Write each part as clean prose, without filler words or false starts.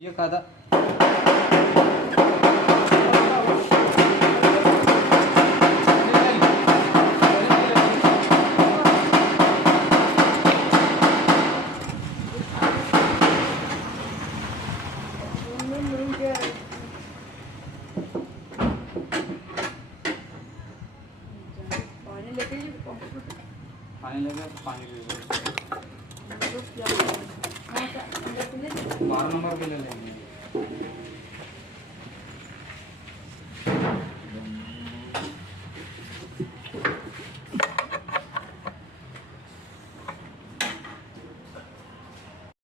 ये खाता पानी लगे पानी ले लो 12 नंबर के ले लेंगे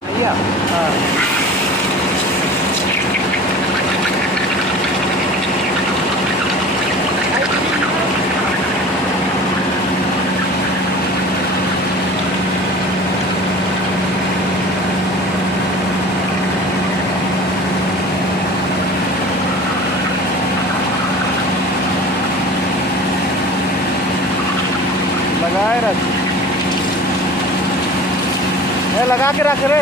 भैया लगाए रख लगा के रख रे।